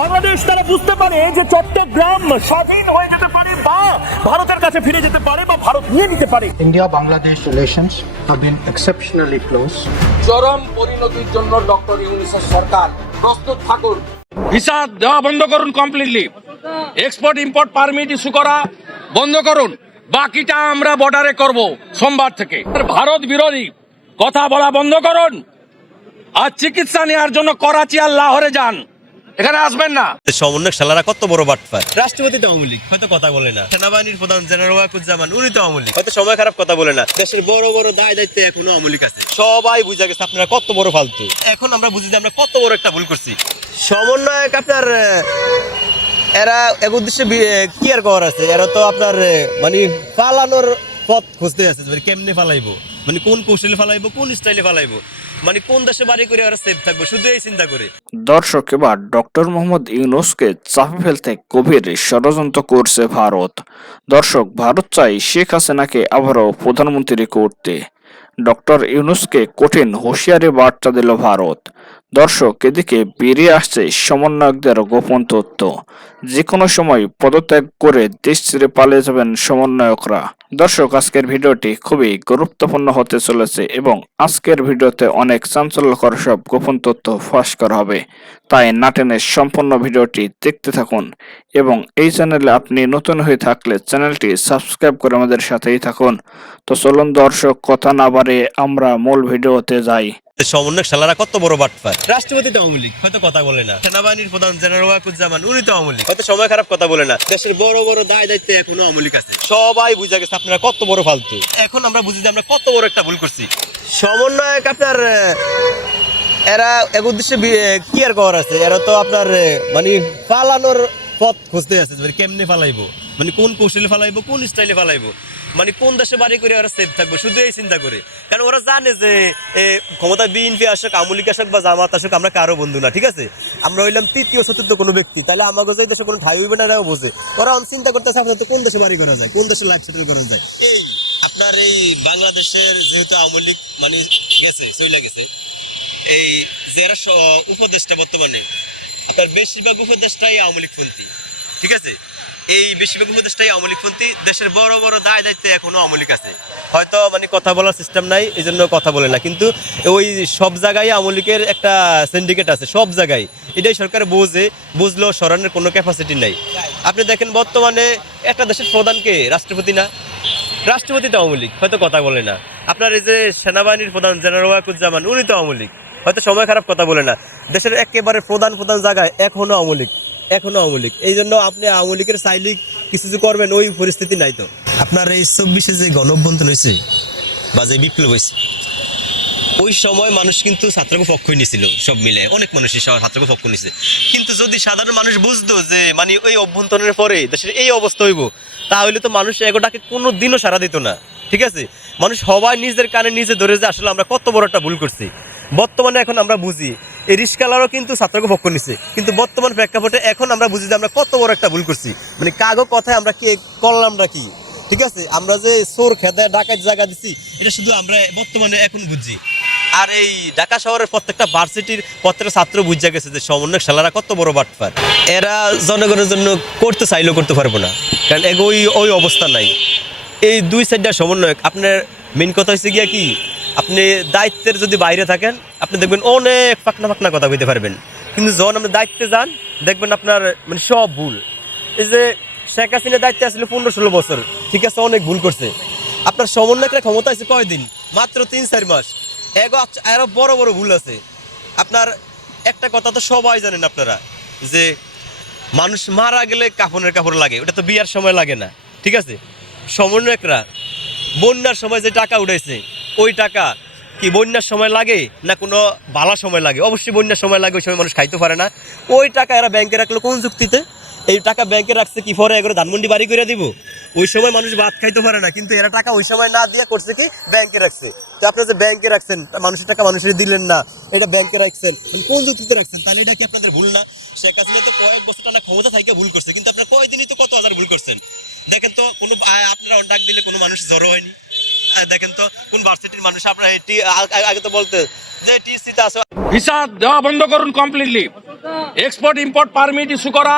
বাংলাদেশ তারা বুঝতে পারে যে চট্টগ্রাম স্বাধীন হয়ে যেতে পারে বা ভারতের কাছে ফিরে যেতে পারে বা ভারত নিয়ে নিতে পারে। India-Bangladesh relations have been exceptionally close. চরম পরিণতির জন্য ডক্টর ইউনূসের সরকার প্রস্তুত থাকুন। ভিসা দেওয়া বন্ধ করুন completely, export import permit issue করা বন্ধ করুন, বাকিটা আমরা বর্ডারে করব সোমবার থেকে। ভারত বিরোধী কথা বলা বন্ধ করুন, আর চিকিৎসা নেওয়ার জন্য করাচি আর লাহোরে যান, এখানে আসবেন না। সমন্বয়ক শালারা কত বড় বাটপার। রাষ্ট্রপতি তো আওয়ামী লীগ, হয়তো কথা বলে না। সেনাবাহিনীর প্রধান জেনারেল ওয়াকুজ্জামান উনি তো আওয়ামী লীগ, হয়তো সময় খারাপ কথা বলে না। দেশের বড় বড় দায় দায়িত্ব এখনো আওয়ামী লীগ আছে। সবাই বুঝা গেছে আপনারা কত বড় ফালতু। এখন আমরা বুঝি যে আমরা কত বড় একটা ভুল করছি। সমন্বয়ক আপনার এরা এক উদ্দেশ্যে কি আর করার আছে, এরা তো আপনার মানে পালানোর পথ খুঁজতে আছে, কেমনে ফালাইবো, মানে কোন কৌশলে ফালাইবো, কোন স্টাইলে ফালাইবো, মানে কোন দেশে বাড়ি করে ওরা সেফ থাকবো, শুধু এই চিন্তা করে। দর্শক, এবার ডক্টর মোহাম্মদ ইউনূসকে চাপে ফেলতে গভীর ষড়যন্ত্র করছে ভারত। দর্শক, ভারত চাই শেখ হাসিনাকে আবারও প্রধানমন্ত্রী করতে। ডক্টর ইউনূসকে কঠিন হুঁশিয়ারি বার্তা দিল ভারত। দর্শক, এদিকে বেরিয়ে আসছে সমন্বয়কদের গোপন তথ্য। যে কোনো সময় পদত্যাগ করে দেশ ছেড়ে পালিয়ে যাবেন সমন্বয়করা। দর্শক, আজকের ভিডিওটি খুবই গুরুত্বপূর্ণ হতে চলেছে এবং আজকের ভিডিওতে অনেক চাঞ্চল্যকর সব গোপন তথ্য ফাঁস করা হবে, তাই না টেনে সম্পূর্ণ ভিডিওটি দেখতে থাকুন এবং এই চ্যানেলে আপনি নতুন হয়ে থাকলে চ্যানেলটি সাবস্ক্রাইব করে আমাদের সাথেই থাকুন। তো চলুন দর্শক, কথা না বাড়িয়ে আমরা মূল ভিডিওতে যাই। সমন্বয়ক শালারা কত বড় বাটপার। রাষ্ট্রপতি তো আওয়ামী লীগ, হয়তো কথা বলে না। সেনাবাহিনীর প্রধান জেনারেল ওয়াকুজ্জামান উনি তো আওয়ামী লীগ, হয়তো সময় খারাপ কথা বলে না। দেশের বড় বড় দায় দায়িত্ব এখনো আওয়ামী লীগ আছে। সবাই বুঝা গেছে আপনারা কত বড় ফালতু। এখন আমরা বুঝি যে আমরা কত বড় একটা ভুল করছি। সমন্বয়ক আপনার এরা এক উদ্দেশ্যে কি আর করার আছে, এরা তো আপনার মানে পালানোর পথ খুঁজতে আছে, কেমনে ফালাইবো, মানে কোন কৌশলে ফালাইবো, কোন স্টাইলে ফালাইবো, মানে কোন দেশে বাড়ি করে ওরা সেফ থাকবো, শুধু এই চিন্তা করে। কারণ ওরা জানে যে ক্ষমতা বিএনপি আসুক, আওয়ামী লীগ আসুক বা জামাত আসুক, আমরা কারো বন্ধু না, ঠিক আছে। আমরা হইলাম তৃতীয় চতুর্থ কোনো ব্যক্তি, তাহলে আমাকে যে দেশে কোনো ঠাই হইবে না, এরাও বোঝে। ওরা চিন্তা করতেছে আপনার কোন দেশে বাড়ি করা যায়, কোন দেশে লাইফ সেটেল করা যায়। এই আপনার এই বাংলাদেশের যেহেতু আওয়ামী লীগ মানে গেছে, চলে গেছে, এই যারা উপদেষ্টা বর্তমানে আপনার বেশিরভাগ উপদেষ্টাই আওয়ামী লীগ পন্থী, ঠিক আছে। এই বেশিরভাগ উপদেষ্টাই আওয়ামী লীগ পন্থী। দেশের বড় বড় দায় দায়িত্ব এখনো আওয়ামী লীগ আছে। হয়তো মানে কথা বলার সিস্টেম নাই, এই জন্য কথা বলে না, কিন্তু ওই সব জায়গায় আওয়ামী লীগের একটা সিন্ডিকেট আছে, সব জায়গায়। এটাই সরকার বুঝলেও সরানোর কোনো ক্যাপাসিটি নাই। আপনি দেখেন বর্তমানে একটা দেশের প্রধানকে রাষ্ট্রপতি না, রাষ্ট্রপতি তো আওয়ামী লীগ, হয়তো কথা বলে না। আপনার এই যে সেনাবাহিনীর প্রধান জেনারেল ওয়াকুজ্জামান উনি তো আওয়ামী লীগ, হয়তো সময় খারাপ কথা বলে না। দেশের একেবারে প্রধান জায়গায় এখনো আওয়ামী লীগ, এখনো আওয়ামী লীগ। এই জন্য আপনি আওয়ামী লীগের চাইলে কিছু যে করবেন ওই পরিস্থিতি নাই। তো আপনার এই 24-এ যে গণঅভ্যুত্থান হয়েছে বা যে বিপ্লব হয়েছে, ওই সময় মানুষ কিন্তু ছাত্রকে পক্ষই নিয়েছিল, সব মিলে অনেক মানুষই ছাত্রকে পক্ষ নিয়েছে। কিন্তু যদি সাধারণ মানুষ বুঝতো যে মানে ওই অভ্যন্তরের পরে দেশের এই অবস্থা হইব, তাহলে তো মানুষ এগোটাকে কোনো দিনও সাড়া দিত না, ঠিক আছে। মানুষ সবাই নিজের কানে নিজে ধরে যে আসলে আমরা কত বড় একটা ভুল করছি। বর্তমানে এখন আমরা বুঝি এই রিস্কালারও কিন্তু ছাত্রকে পক্ষ নিছে, কিন্তু বর্তমান প্রেক্ষাপটে এখন আমরা বুঝি যে আমরা কত বড় একটা ভুল করছি। মানে কাগো কথায় আমরা কি করলামটা কি, ঠিক আছে। আমরা যে চোর খেতে ডাকাত জায়গা দিচ্ছি, এটা শুধু আমরা বর্তমানে এখন বুঝছি। আর এই ঢাকা শহরের প্রত্যেকটা ভার্সিটির প্রত্যেকটা ছাত্র বুঝা গেছে যে সমন্বয়ক শালারা কত বড় বাটপার। এরা জনগণের জন্য করতে চাইলেও করতে পারবো না, কারণ ওই অবস্থা নাই। এই দুই সাইডটা সমন্বয়ক। আপনার মেন কথা হচ্ছে গিয়া কি, আপনি দায়িত্বের যদি বাইরে থাকেন আপনি দেখবেন অনেক ফাঁকনা কথা বলতে পারবেন, কিন্তু যখন আপনি দায়িত্বে যান দেখবেন আপনার মানে সব ভুল। এই যে শেখ হাসিনা দায়িত্বে আসলে 15-16 বছর, ঠিক আছে, অনেক ভুল করছে। আপনার সমন্বয়করা ক্ষমতা আছে কয়দিন, মাত্র 3-4 মাস। আরো বড় বড় ভুল আছে। আপনার একটা কথা তো সবাই জানেন আপনারা, যে মানুষ মারা গেলে কাফনের কাপড় লাগে, ওটা তো বিয়ার সময় লাগে না, ঠিক আছে। সমন্বয়করা বন্যার সময় যে টাকা উঠাইছে, ওই টাকা কি বন্যার সময় লাগে না কোনো ভালো সময় লাগে? অবশ্যই বন্যার সময় লাগে, ওই সময় মানুষ খাইতে পারে না। ওই টাকা এরা ব্যাংকে রাখলো কোন যুক্তিতে? এই টাকা ব্যাংকে রাখছে কি পরে এগুলো ধানমন্ডি বাড়ি করে দিব? ওই সময় মানুষ ভাত খাইতে পারে না, কিন্তু এরা টাকা ওই সময় না দিয়ে করছে কি ব্যাংকে রাখছে। তো আপনারা যে ব্যাংকে রাখছেন, মানুষের টাকা মানুষের দিলেন না, এটা ব্যাংকে রাখছেন, কোন যুক্তিতে রাখছেন? তাহলে এটা কি আপনাদের ভুল না? শেখ হাসিনা তো কয়েক বছর টানা ক্ষমতা থেকে ভুল করছে, কিন্তু আপনারা কয়দিনই তো কত হাজার ভুল করছেন। দেখেন তো কোনো আপনারা ডাক দিলে কোনো মানুষ জড়ো হয়নি। দেখেন তো কোন ভার্সিটির মানুষ আপনারা আগে তো বলতে যে টিসিতে আছে। ভিসা দেওয়া বন্ধ করুন completely, export import permit issue করা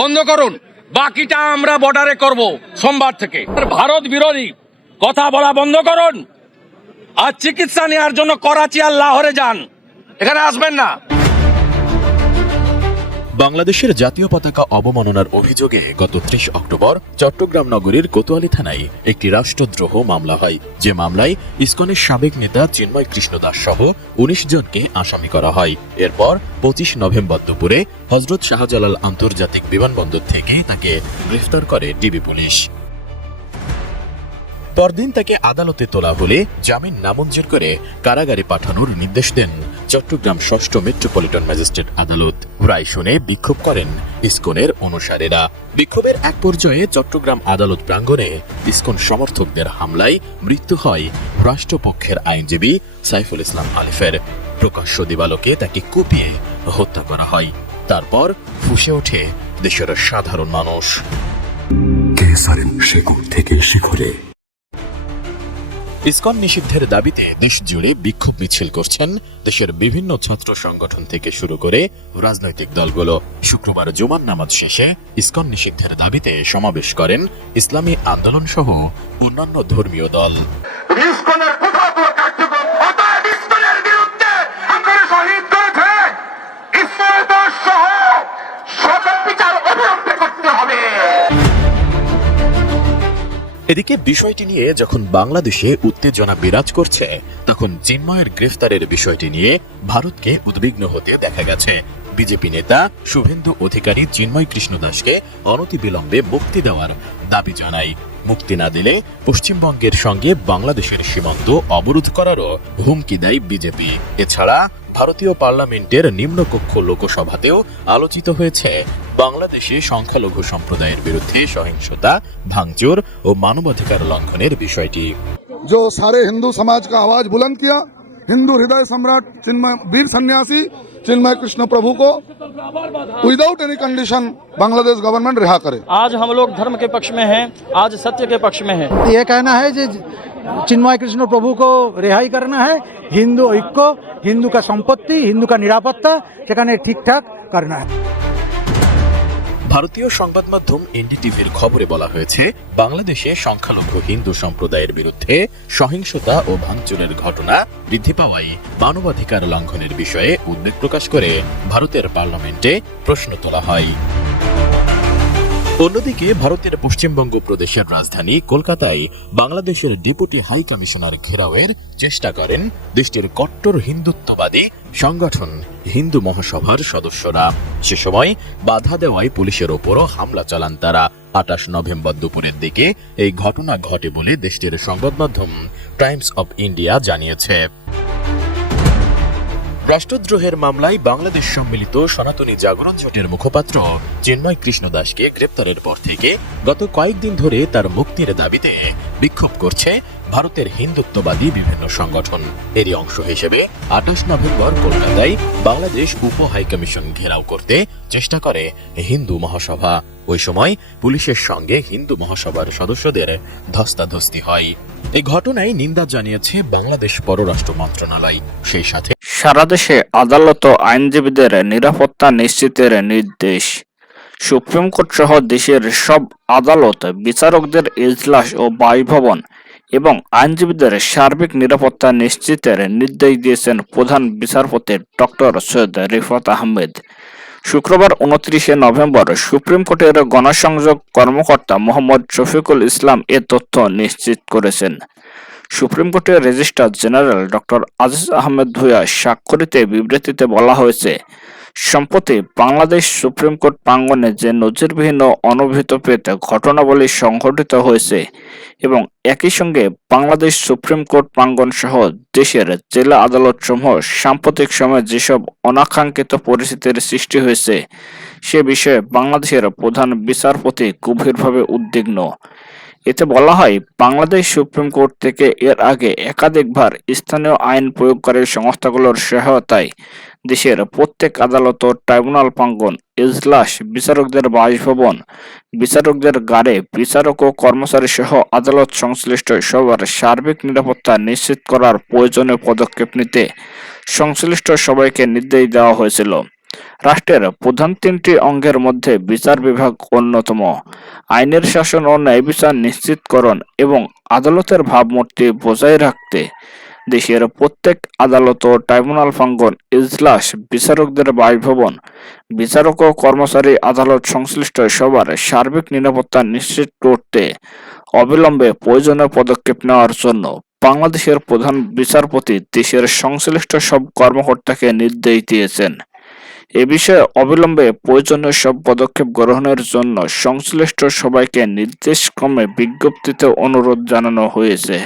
বন্ধ করুন, বাকিটা আমরা বর্ডারে করব সোমবার থেকে। ভারত বিরোধী কথা বলা বন্ধ করুন, আর চিকিৎসা নেওয়ার জন্য করাচি আর লাহোরে যান, এখানে আসবেন না। বাংলাদেশের জাতীয় পতাকা অবমাননার অভিযোগে গত 30 অক্টোবর চট্টগ্রাম নগরীর কোতোয়ালি থানায় একটি রাষ্ট্রদ্রোহ মামলা হয়, যে মামলায় ইসকনের সাবেক নেতা চিন্ময় কৃষ্ণ দাস সহ 19 জনকে আসামি করা হয়। এরপর 25 নভেম্বর দুপুরে হযরত শাহজালাল আন্তর্জাতিক বিমানবন্দর থেকে তাকে গ্রেফতার করে ডিবি পুলিশ। পরদিন তাকে আদালতে তোলা হলে জামিন নামঞ্জুর করে কারাগারে পাঠানোর নির্দেশ দেন চট্টগ্রাম 6ষ্ঠ মেট্রোপলিটন ম্যাজিস্ট্রেট আদালত। রায় শুনে বিক্ষোভ করেন ইসকনের অনুসারীরা। বিক্ষোভের এক পর্যায়ে চট্টগ্রাম আদালত প্রাঙ্গণে ইসকন সমর্থকদের হামলায় মৃত্যু হয় রাষ্ট্রপক্ষের আইনজীবী সাইফুল ইসলাম আলিফের। প্রকাশ্য দিবালোকে তাকে কুপিয়ে হত্যা করা হয়। তারপর ফুঁসে ওঠে দেশের সাধারণ মানুষ। থেকে শিখরে ইসকন নিষিদ্ধের দাবিতে দেশ জুড়ে বিক্ষোভ মিছিল করছেন দেশের বিভিন্ন ছাত্র সংগঠন থেকে শুরু করে রাজনৈতিক দলগুলো। শুক্রবার জুমার নামাজ শেষে ইসকন নিষিদ্ধের দাবিতে সমাবেশ করেন ইসলামী আন্দোলন সহ অন্যান্য ধর্মীয় দল। ইসকনের কুঠাপুর কার্যক্রম অতএব ইসকনের বিরুদ্ধে আপনারা শহীদ করেছেন, ইসলাম সহ সকল বিচার অবিলম্বে করতে হবে। এদিকে বিষয়টি নিয়ে যখন বাংলাদেশে উত্তেজনা বিরাজ করছে, তখন চিন্ময়ের গ্রেফতারের বিষয়টি নিয়ে ভারতকে উদ্বিগ্ন হতে দেখা গেছে। বিজেপি নেতা শুভেন্দু অধিকারী চিন্ময় কৃষ্ণ দাসকে অনতিবিলম্বে মুক্তি দেওয়ার দাবি জানায়। মুক্তি না দিলে পশ্চিমবঙ্গের সঙ্গে বাংলাদেশের সীমান্ত অবরোধ করারও হুমকি দেয় বিজেপি। এছাড়া ভারতীয় পার্লামেন্টের নিম্নকক্ষ লোকসভাতেও আলোচিত হয়েছে বাংলাদেশে সংখ্যালঘু সম্প্রদায়ের বিরুদ্ধে সহিংসতা, ভাঙচুর ও মানবাধিকার লঙ্ঘনের বিষয়টি। जो सारे हिंदू समाज का आवाज बुलंद किया, हिंदू हृदय सम्राट चिन्मय वीर सन्यासी चिन्मय कृष्ण प्रभु को without any condition Bangladesh government रिहा करे। आज हम लोग धर्म के पक्ष में हैं, आज सत्य के पक्ष में हैं। ये कहना है कि चिन्मय कृष्ण प्रभु को रिहाई करना है, हिंदू ऐक्य, हिंदू का संपत्ति, हिंदू का निरापत्ता সেখানে ঠিকঠাক करना है। ভারতীয় সংবাদ মাধ্যম এনডিটিভির খবরে বলা হয়েছে, বাংলাদেশে সংখ্যালঘু হিন্দু সম্প্রদায়ের বিরুদ্ধে সহিংসতা ও ভাঙচুরের ঘটনা বৃদ্ধি পাওয়ায় মানবাধিকার লঙ্ঘনের বিষয়ে উদ্বেগ প্রকাশ করে ভারতের পার্লামেন্টে প্রশ্ন তোলা হয়। অন্যদিকে ভারতের পশ্চিমবঙ্গ প্রদেশের রাজধানী কলকাতায় বাংলাদেশের ডেপুটি হাই কমিশনার ঘেরাওয়ের চেষ্টা করেন দেশটির কট্টর হিন্দুত্ববাদী সংগঠন হিন্দু মহাসভার সদস্যরা। সে সময় বাধা দেওয়ায় পুলিশের ওপরও হামলা চালান তারা। 28 নভেম্বর দুপুরের দিকে এই ঘটনা ঘটে বলে দেশটির সংবাদ মাধ্যম টাইমস অব ইন্ডিয়া জানিয়েছে। রাষ্ট্রদ্রোহের মামলায় বাংলাদেশ সম্মিলিত সনাতনী জাগরণ জোটের মুখপাত্র চিন্ময় কৃষ্ণ দাসকে গ্রেপ্তারের পর থেকে গত কয়েকদিন ধরে তার মুক্তির দাবিতে বিক্ষোভ করছে ভারতের হিন্দুত্ববাদী বিভিন্ন সংগঠন। এরই অংশ হিসেবে 28 নভেম্বর কলকাতায় বাংলাদেশ উপ হাইকমিশন ঘেরাও করতে চেষ্টা করে হিন্দু মহাসভা। ওই সময় পুলিশের সঙ্গে হিন্দু মহাসভার সদস্যদের ধস্তাধস্তি হয়। এই ঘটনায় নিন্দা জানিয়েছে বাংলাদেশ পররাষ্ট্র মন্ত্রণালয়। সেই সাথে সারা দেশে আদালত ও আইনজীবীদের নিরাপত্তা নিশ্চিতের নির্দেশ। সুপ্রিম কোর্ট সহ দেশের সব আদালত, বিচারকদের এজলাস ও বাসভবন এবং আইনজীবীদের সার্বিক নিরাপত্তা নিশ্চিতের নির্দেশ দিয়েছেন প্রধান বিচারপতি ডক্টর সৈয়দ রিফাত আহমেদ। শুক্রবার 29 নভেম্বর সুপ্রিম কোর্টের গণসংযোগ কর্মকর্তা মোহাম্মদ শফিকুল ইসলাম এ তথ্য নিশ্চিত করেছেন। সুপ্রিম কোর্টের registrar general doctor Aziz Ahmed Bhuiyan স্বাক্ষরিত বিবৃতিতে বলা হয়েছে, সম্প্রতি বাংলাদেশ সুপ্রিম কোর্ট প্রাঙ্গণে যে নজিরবিহীন ও অনভিপ্রেত ঘটনাবলী সংঘটিত হয়েছে এবং একই সঙ্গে বাংলাদেশ সুপ্রিম কোর্ট প্রাঙ্গণ সহ দেশের জেলা আদালতসমূহ সাম্প্রতিক সময়ে যেসব অনাকাঙ্ক্ষিত পরিস্থিতির সৃষ্টি হয়েছে সে বিষয়ে বাংলাদেশের প্রধান বিচারপতি গভীরভাবে উদ্বিগ্ন। এতে বলা হয়, বাংলাদেশ সুপ্রিম কোর্ট থেকে এর আগে একাধিকবার স্থানীয় আইন প্রয়োগকারী সংস্থাগুলোর সহায়তায় দেশের প্রত্যেক আদালত ও ট্রাইব্যুনাল প্রাঙ্গণ, এজলাস, বিচারকদের বাসভবন, বিচারকদের গাড়ি, বিচারক ও কর্মচারী সহ আদালত সংশ্লিষ্ট সবার সার্বিক নিরাপত্তা নিশ্চিত করার প্রয়োজনীয় পদক্ষেপ নিতে সংশ্লিষ্ট সবাইকে নির্দেশ দেওয়া হয়েছিল। রাষ্ট্রের প্রধান তিনটি অঙ্গের মধ্যে বিচার বিভাগ অন্যতম। আইনের শাসন ও ন্যায় বিচার নিশ্চিতকরণ এবং আদালতের ভাবমূর্তি বজায় রাখতে দেশের প্রত্যেক আদালত ও ট্রাইব্যুনাল প্রাঙ্গণ, এজলাস, বিচারকদের বাসভবন, বিচারক ও কর্মচারী আদালত সংশ্লিষ্ট সবার সার্বিক নিরাপত্তা নিশ্চিত করতে অবিলম্বে প্রয়োজনীয় পদক্ষেপ নেওয়ার জন্য বাংলাদেশের প্রধান বিচারপতি দেশের সংশ্লিষ্ট সব কর্মকর্তাকে নির্দেশ দিয়েছেন। এ বিষয়ে অবিলম্বে প্রয়োজনীয় সব পদক্ষেপ গ্রহণের জন্য সংশ্লিষ্ট সবাইকে নির্দেশক্রমে বিজ্ঞপ্তিতে অনুরোধ জানানো হয়েছে।